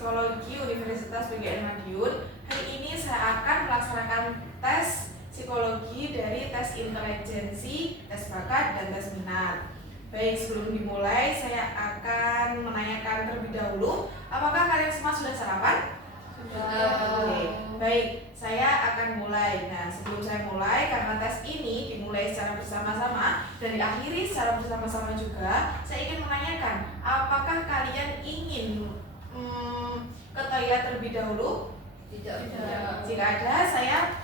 Psikologi Universitas PGRI Madiun. Hari ini saya akan melaksanakan tes psikologi dari tes intelijensi, tes bakat, dan tes minat. Baik, sebelum dimulai saya akan menanyakan terlebih dahulu, apakah kalian semua sudah sarapan? Sudah. Oke, baik, saya akan mulai. Nah, sebelum saya mulai, karena tes ini dimulai secara bersama-sama dan diakhiri secara bersama-sama juga, saya ingin menanyakan, apakah kalian ingin ke toilet terlebih dahulu? Tidak. Jika ada, saya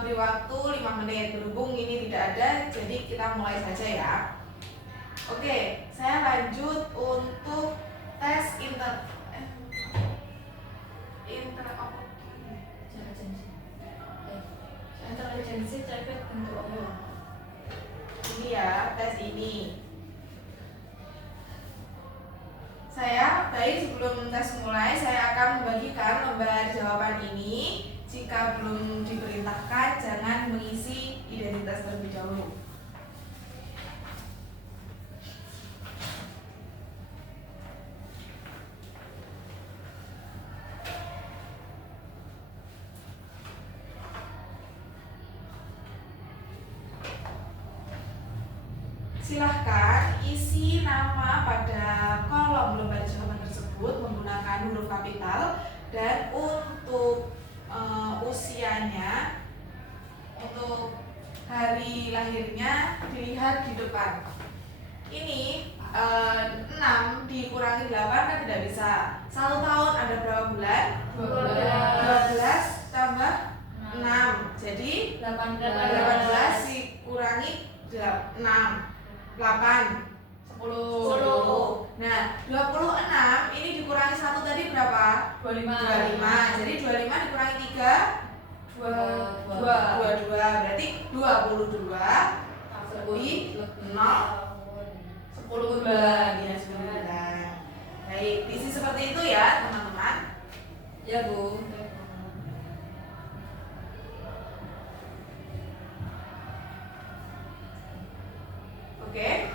beri waktu 5 menit. Berhubung ini tidak ada, jadi kita mulai saja ya. Oke, saya lanjut untuk tes Intelijensi terkait bentuk apa? ini ya, tes ini. Baik, sebelum tes mulai, saya akan membagikan lembar jawaban ini. Jika belum diperintahkan, jangan mengisi identitas terlebih dahulu. Silahkan isi nama pada kolom lembar jawaban tersebut menggunakan huruf kapital, dan untuk usianya, untuk hari lahirnya dilihat di depan. Ini 6 dikurangi 8 kan tidak bisa. 1 tahun ada berapa bulan? 12 tambah 6, jadi 18 dikurangi 6, 8, 10. Nah, 26 ini dikurangi 1 tadi berapa? 25. Jadi 25 dikurangi 3, 22. Berarti 22 lebih 0, 10 bulan. Ya, 10 bulan. Baik, diisi seperti itu ya, teman-teman. Ya, Bu. Oke,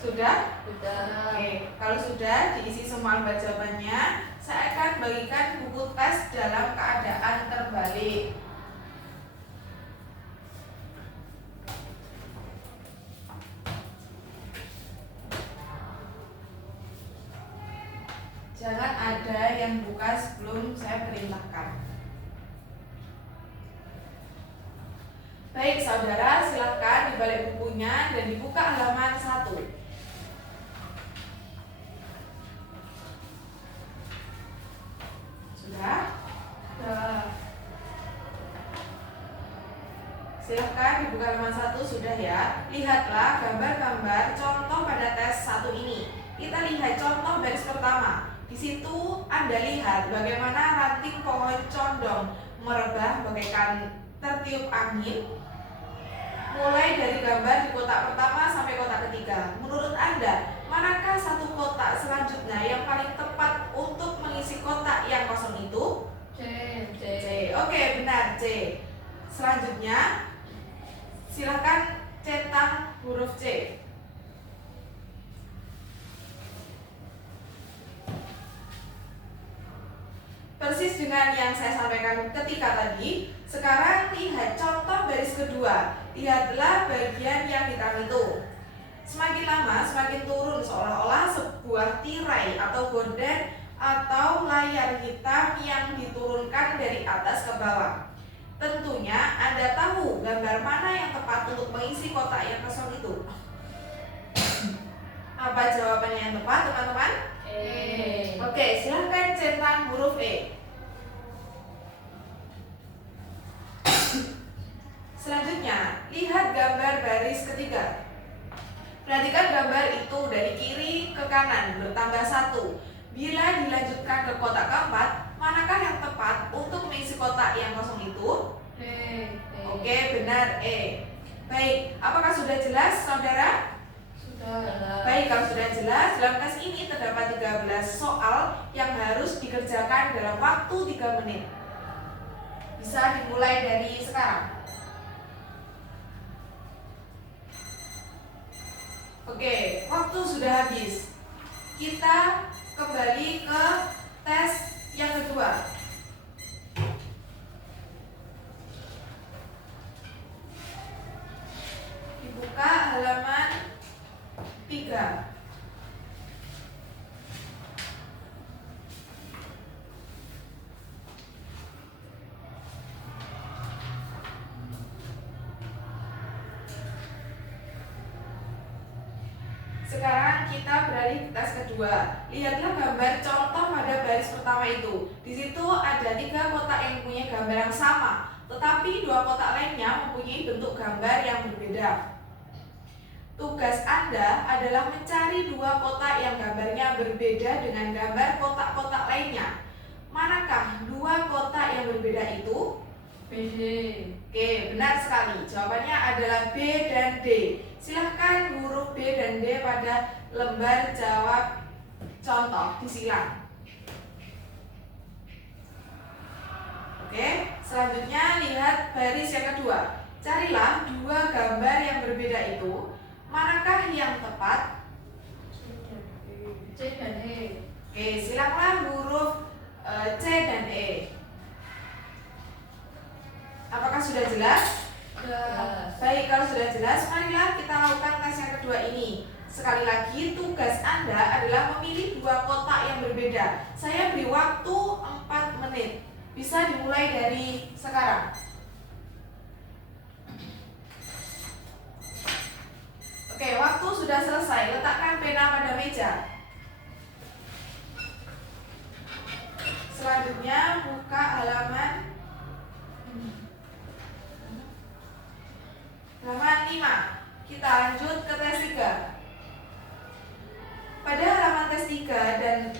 sudah? Sudah. Oke, kalau sudah diisi semua lembar jawabannya, saya akan bagikan buku tes dalam keadaan terbalik. Jangan ada yang buka sebelum saya perintahkan. Baik, saudara, silakan dibalik bukunya dan dibuka halaman 1. Sudah? Silahkan dibuka halaman 1, sudah ya. Lihatlah gambar-gambar contoh pada tes 1 ini. Kita lihat contoh baris pertama. Di situ Anda lihat bagaimana ranting pohon condong merebah bagaikan tertiup angin. Mulai dari gambar di kotak pertama sampai kotak ketiga. Menurut Anda, manakah satu kotak selanjutnya yang paling tepat untuk mengisi kotak yang kosong itu? C. Oke, benar, C. Selanjutnya, silakan cetak huruf C. Persis dengan yang saya sampaikan ketika tadi. Sekarang lihat contoh baris kedua. Lihatlah bagian yang hitam itu. Semakin lama semakin turun, seolah-olah sebuah tirai atau gorden atau layar hitam yang diturunkan dari atas ke bawah. Tentunya Anda tahu gambar mana yang tepat untuk mengisi kotak yang kosong itu. Apa jawabannya yang tepat, teman-teman? E. Oke, silahkan centang huruf E. Selanjutnya, lihat gambar baris ketiga. Perhatikan gambar itu dari kiri ke kanan bertambah 1. Bila dilanjutkan ke kotak keempat, manakah yang tepat untuk mengisi kotak yang kosong itu? E. Oke, benar, E. Baik, apakah sudah jelas, saudara? Sudah. Baik, kalau sudah jelas, dalam tes ini terdapat 13 soal yang harus dikerjakan dalam waktu 3 menit. Bisa dimulai dari sekarang. Oke, waktu sudah habis. Kita kembali ke tes yang Sekarang kita beralih ke tes kedua. Lihatlah gambar contoh pada baris pertama itu. Di situ ada 3 kotak yang punya gambar yang sama, tetapi 2 kotak lainnya mempunyai bentuk gambar yang berbeda. Tugas Anda adalah mencari 2 kotak yang gambarnya berbeda dengan gambar kotak-kotak lainnya. Manakah 2 kotak yang berbeda itu? BD. Oke, benar sekali. Jawabannya adalah B dan D. Silahkan huruf B dan D pada lembar jawab contoh disilang. Oke, selanjutnya lihat baris yang kedua. Carilah 2 gambar yang berbeda itu. Manakah yang tepat? C dan E. Oke, silanglah huruf C dan E. Apakah sudah jelas? Jelas. Baik, kalau sudah jelas, marilah kita lakukan tes yang kedua ini. Sekali lagi, tugas Anda adalah memilih 2 kotak yang berbeda. Saya beri waktu 4 menit. Bisa dimulai dari sekarang. Oke, waktu sudah selesai. Letakkan pena pada meja. Selanjutnya, buka halaman 5. Kita lanjut ke tes 3. Pada halaman tes 3 dan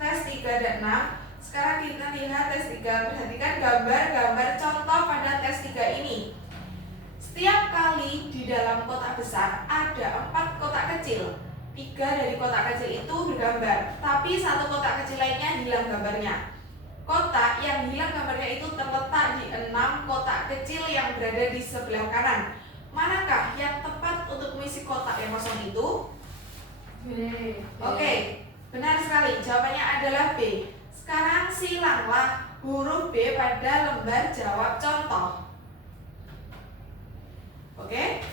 6, sekarang kita lihat tes 3. Perhatikan gambar-gambar contoh pada tes 3 ini. Setiap kali di dalam kotak besar ada 4 kotak kecil. 3 dari kotak kecil itu bergambar, tapi 1 kotak kecil lainnya hilang gambarnya. Kotak yang hilang gambarnya itu terletak di 6 kotak kecil yang berada di sebelah kanan. Manakah yang tepat untuk mengisi kotak yang kosong itu? B. Oke, benar sekali. Jawabannya adalah B. Sekarang silanglah huruf B pada lembar jawab contoh. Oke.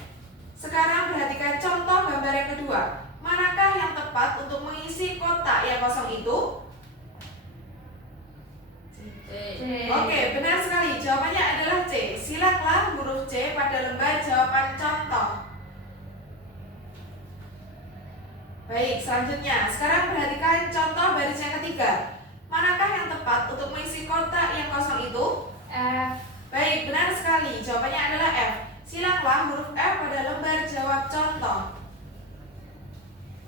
Sekarang perhatikan contoh gambar yang kedua. Manakah yang tepat untuk mengisi kotak yang kosong itu? C. Oke, benar sekali. Jawabannya adalah C. Silakanlah huruf C pada lembar jawaban contoh. Baik, selanjutnya. Sekarang perhatikan contoh baris yang ketiga. Manakah yang tepat untuk mengisi kotak yang kosong itu? F. Baik, benar sekali. Jawabannya adalah F. Silakanlah huruf F pada lembar jawab contoh.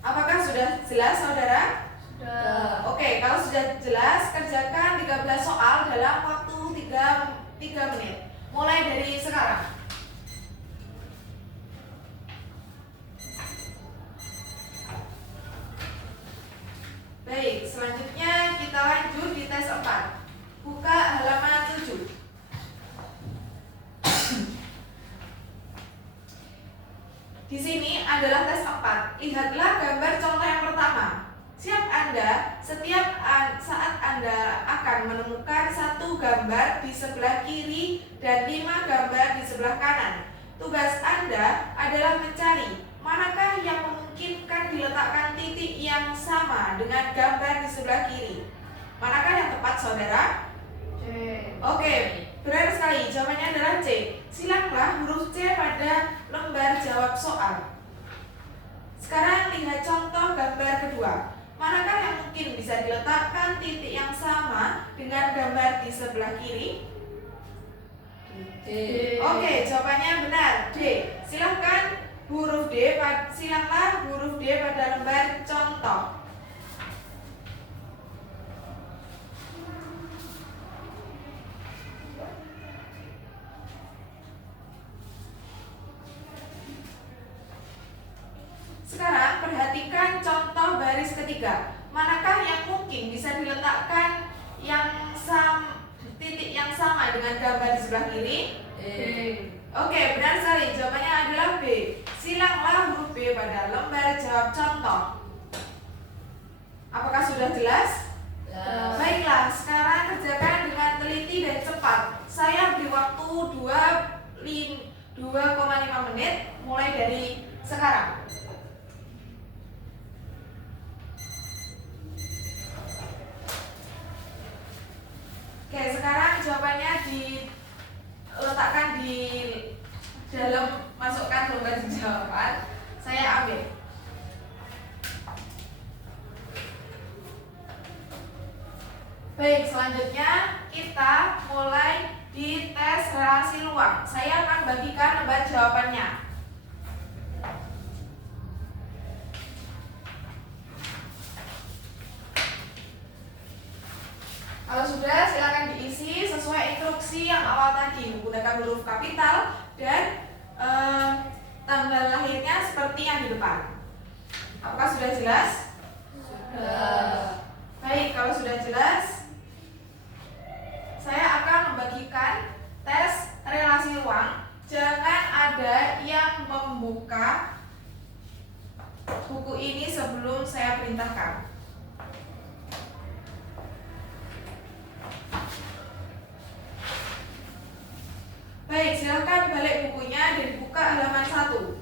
Apakah sudah jelas, saudara? Sudah. Oke, kalau sudah jelas, kerjakan 13 soal dalam waktu 3 menit. Mulai dari sekarang. Baik, selanjutnya kita lanjut di tes 4. Buka halaman 7. Di sini adalah tes 4. Lihatlah gambar contoh yang pertama. Siap Anda, setiap saat Anda akan menemukan 1 gambar di sebelah kiri dan 5 gambar di sebelah kanan. Tugas Anda adalah mencari manakah yang memungkinkan diletakkan titik yang sama dengan gambar di sebelah kiri. Manakah yang tepat, saudara? C. Oke, benar sekali. Jawabannya adalah C. Silanglah huruf C pada lembar jawab soal. Sekarang lihat contoh gambar kedua. Manakah yang mungkin bisa diletakkan titik yang sama dengan gambar di sebelah kiri? D. Oke, jawabannya benar. D. Silahkan silanglah huruf D pada lembar contoh. Sekarang perhatikan contoh baris ketiga. Manakah yang mungkin bisa diletakkan titik yang sama dengan gambar di sebelah kiri? E. Oke, benar sekali. Jawabannya adalah B. Silanglah huruf B pada lembar jawab contoh. Apakah sudah jelas? Jelas. Baiklah, sekarang kerjakan dengan teliti dan cepat. Saya beri waktu 2,5 menit mulai dari sekarang. Oke, sekarang jawabannya diletakkan di dalam, masukkan lembar jawaban. Saya saya ambil. Baik, selanjutnya kita mulai di tes relasi luang. Saya akan bagikan lembar jawabannya. Kalau sudah, silakan diisi sesuai instruksi yang awal tadi, menggunakan huruf kapital dan tanggal lahirnya seperti yang di depan. Apakah sudah jelas? Sudah. Baik, kalau sudah jelas, saya akan membagikan tes relasi ruang. Jangan ada yang membuka buku ini sebelum saya perintahkan. Baik, silakan balik bukunya dan buka halaman 1.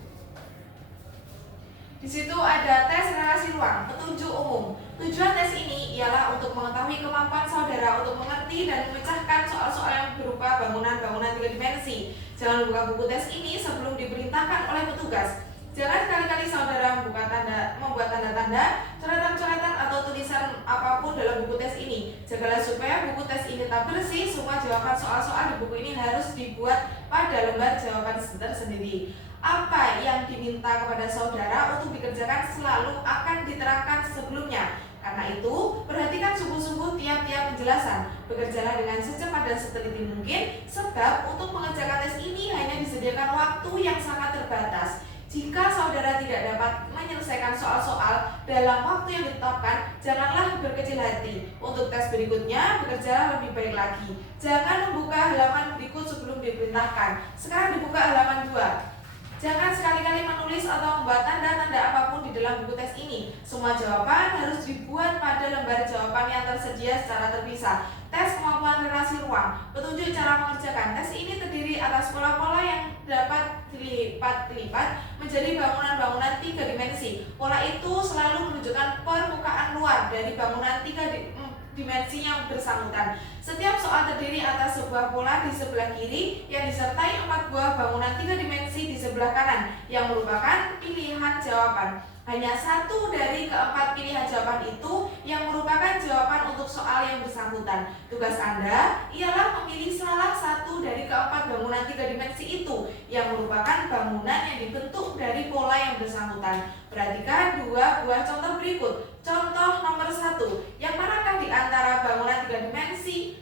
Di situ ada tes relasi ruang, petunjuk umum. Tujuan tes ini ialah untuk mengetahui kemampuan saudara untuk mengerti dan memecahkan soal-soal yang berupa bangunan-bangunan 3 dimensi. Jangan buka buku tes ini sebelum diperintahkan oleh petugas. Jangan sekali-kali saudara membuat tanda-tanda, coretan-coretan atau tulisan apapun dalam buku tes ini. Jagalah supaya buku tes ini tetap bersih. Semua jawaban soal-soal di buku ini harus dibuat pada lembar jawaban tersendiri. Apa yang diminta kepada saudara untuk dikerjakan selalu akan diterangkan sebelumnya. Karena itu, perhatikan sungguh-sungguh tiap-tiap penjelasan. Bekerjalah dengan secepat dan seteliti mungkin, sebab untuk mengerjakan tes ini hanya disediakan waktu yang sangat terbatas. Jika saudara tidak dapat menyelesaikan soal-soal dalam waktu yang ditetapkan, janganlah berkecil hati. Untuk tes berikutnya, bekerjalah lebih baik lagi. Jangan membuka halaman berikut sebelum diperintahkan. Sekarang dibuka halaman 2. Jangan sekali-kali menulis atau membuat tanda-tanda apapun di dalam buku tes ini. Semua jawaban harus dibuat pada lembar jawaban yang tersedia secara terpisah. Tes kemampuan relasi ruang. Petunjuk cara mengerjakan. Tes ini terdiri atas pola-pola yang dapat dilipat-lipat menjadi bangunan-bangunan 3 dimensi. Pola itu selalu menunjukkan permukaan luar dari bangunan 3 dimensi yang bersangkutan. Setiap soal terdiri atas sebuah pola di sebelah kiri yang disertai 4 buah bangunan 3 dimensi di sebelah kanan yang merupakan pilihan jawaban. Hanya satu dari keempat pilihan jawaban itu yang merupakan jawaban untuk soal yang bersangkutan. Tugas Anda ialah memilih salah satu dari keempat bangunan 3 dimensi itu yang merupakan bangunan yang dibentuk dari pola yang bersangkutan. Perhatikan 2 buah contoh berikut. Contoh nomor 1. Yang manakah di antara bangunan 3 dimensi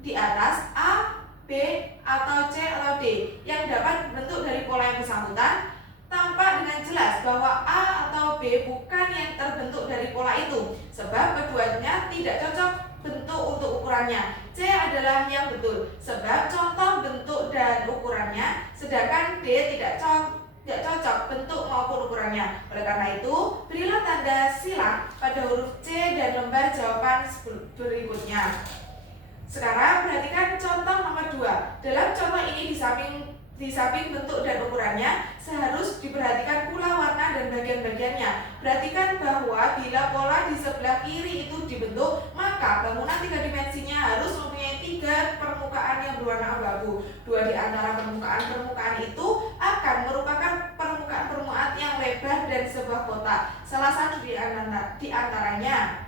di atas A, B, atau C atau D yang dapat dibentuk dari pola yang bersangkutan? Tampak dengan jelas bahwa A atau B bukan yang terbentuk dari pola itu, sebab keduanya tidak cocok bentuk untuk ukurannya. C adalah yang betul, sebab contoh bentuk dan ukurannya, sedangkan D tidak cocok bentuk maupun ukurannya. Oleh karena itu, berilah tanda silang pada huruf C dan lembar jawaban berikutnya. Sekarang perhatikan contoh nomor 2. Dalam contoh ini di samping bentuk dan ukurannya, seharus diperhatikan pula warna dan bagian-bagiannya. Perhatikan bahwa bila pola di sebelah kiri itu dibentuk, maka bangunan 3 dimensinya harus mempunyai 3 permukaan yang berwarna abu-abu. 2 di antara permukaan-permukaan itu akan merupakan permukaan yang lebar dan sebuah kotak. Salah satu di antaranya.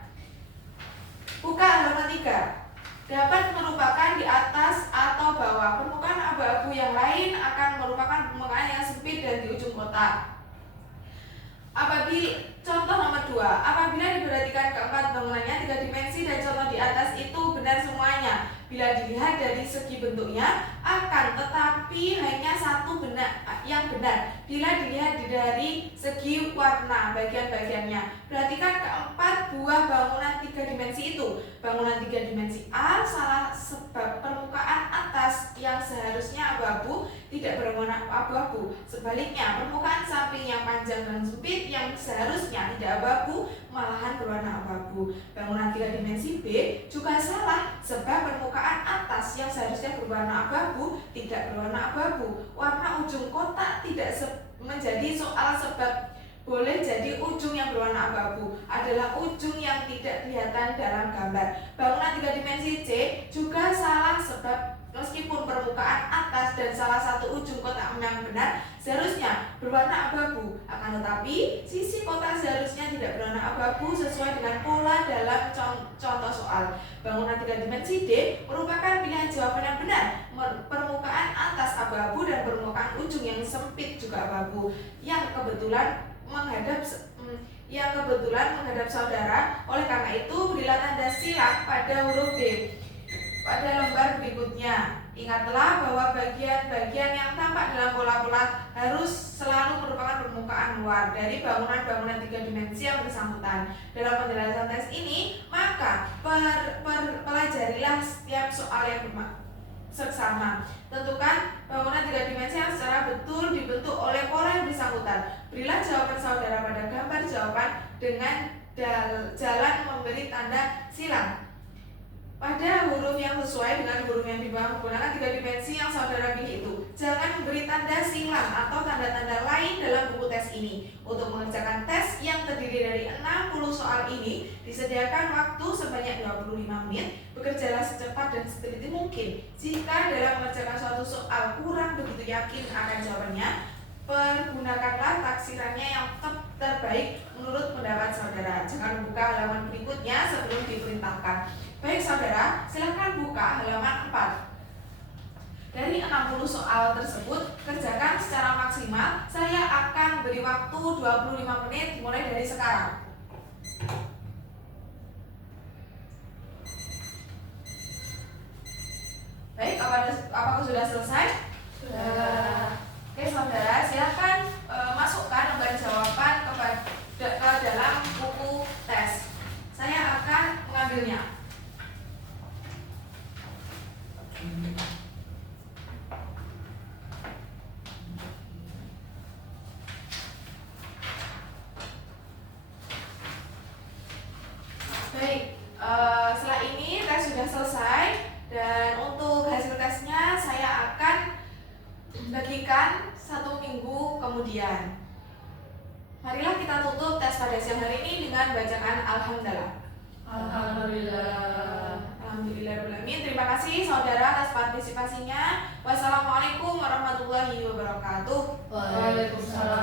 Buka halaman 3. Dapat merupakan di atas atau bawah. Permukaan abu-abu yang lain akan merupakan permukaan yang sempit dan di ujung kotak. Contoh nomor 2. Apabila diperhatikan keempat bangunannya 3 dimensi dan contoh di atas itu benar semuanya. Bila dilihat dari segi bentuknya, akan tetapi hanya satu yang benar. Bila dilihat dari segi warna bagian-bagiannya. Perhatikan keempat buah bangunan 3 dimensi itu. Bangunan 3 dimensi A salah sebab permukaan atas yang seharusnya abu-abu tidak berwarna abu-abu. Sebaliknya, permukaan samping yang panjang dan sempit yang seharusnya tidak abu-abu malahan berwarna abu-abu. Bangunan 3 dimensi B juga salah sebab permukaan atas yang seharusnya berwarna abu-abu tidak berwarna abu-abu. Warna ujung kotak tidak menjadi soal sebab boleh jadi ujung yang berwarna abu-abu adalah ujung yang tidak kelihatan dalam gambar. Bangunan 3 dimensi C C juga salah sebab meskipun permukaan atas dan salah satu ujung kotak yang benar seharusnya berwarna abu-abu, akan tetapi sisi kotak seharusnya tidak berwarna abu-abu sesuai dengan pola dalam contoh soal. Bangunan 3 dimensi D merupakan pilihan jawaban yang benar. Permukaan atas abu-abu dan permukaan ujung yang sempit juga abu-abu yang kebetulan menghadap saudara. Oleh karena itu, berilah tanda silang pada huruf D pada lembar berikutnya. Ingatlah bahwa bagian-bagian yang tampak dalam pola-pola harus selalu merupakan permukaan luar dari bangunan-bangunan 3 dimensi yang bersangkutan. Dalam penjelasan tes ini, maka pelajarilah setiap soal yang seksama. Tentukan bangunan 3 dimensi yang secara betul dibentuk oleh pola yang bersangkutan. Berilah jawaban saudara pada gambar jawaban dengan jalan memberi tanda silang pada huruf yang sesuai dengan huruf yang di bawah menggunakan 3 dimensi yang saudara pilih itu. Jangan memberi tanda silang atau tanda-tanda lain dalam buku tes ini. Untuk mengerjakan tes yang terdiri dari 60 soal ini, disediakan waktu sebanyak 25 menit. Bekerjalah secepat dan seteliti mungkin. Jika dalam mengerjakan suatu soal kurang begitu yakin akan jawabannya, pergunakanlah taksirannya yang terbaik menurut pendapat saudara. Jangan buka halaman berikutnya sebelum diperintahkan. Baik saudara, silakan buka halaman 4. Dari 60 soal tersebut, kerjakan secara maksimal. Saya akan beri waktu 25 menit mulai dari sekarang. Baik, apakah sudah selesai? Sudah. Oke saudara, silakan masukkan lembar jawaban ke dalam buku tes. Saya akan mengambilnya. Baik, setelah ini tes sudah selesai dan untuk hasil tesnya saya akan bagikan 1 minggu kemudian. Marilah kita tutup tes pada siang hari ini dengan bacaan Alhamdulillah. Alhamdulillahirrahmanirrahim. Terima kasih saudara atas partisipasinya. Wassalamualaikum warahmatullahi wabarakatuh. Waalaikumsalam